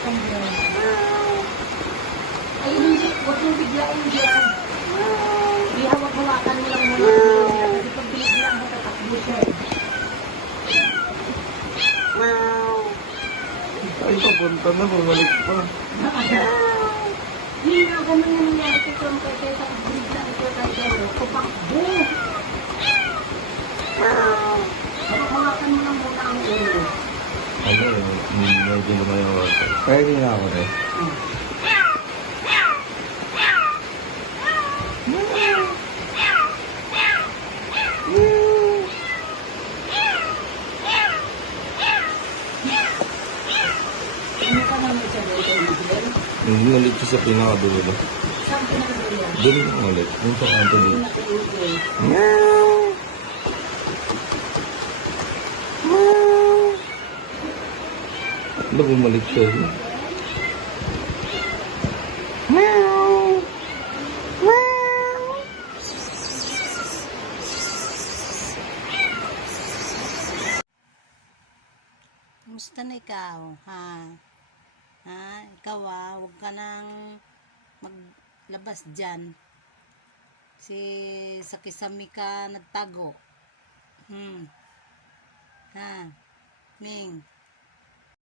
hawakan dyan. Ay, hindi. Huwag mong biglain dyan. Hindi, hawak-hawakan mo lang muna. Kasi pag biniglaan mo, tatakbo siya. Ay, papunta na, bumalik pa. Hindi na ganun yung nangyari ko from kay sa biniglaan ko kay Dero. Tumakbo. Hawak-hawakan mo lang muna ang ulo. Ano, medyo lumayaw ako. Kaya hindi na ako eh. Ano ka naman siya doon kayo mag-learn? Umalit siya sa pinakadulo ba? Saan pinag-learn yan? Doon yung umalit. Yung sa kanto dito. Ano, bumalik siya. Kumusta na ikaw, ha? Ha? Ikaw, huwag ka nang maglabas dyan. Sa kisami ka nagtago. Ha? Ming.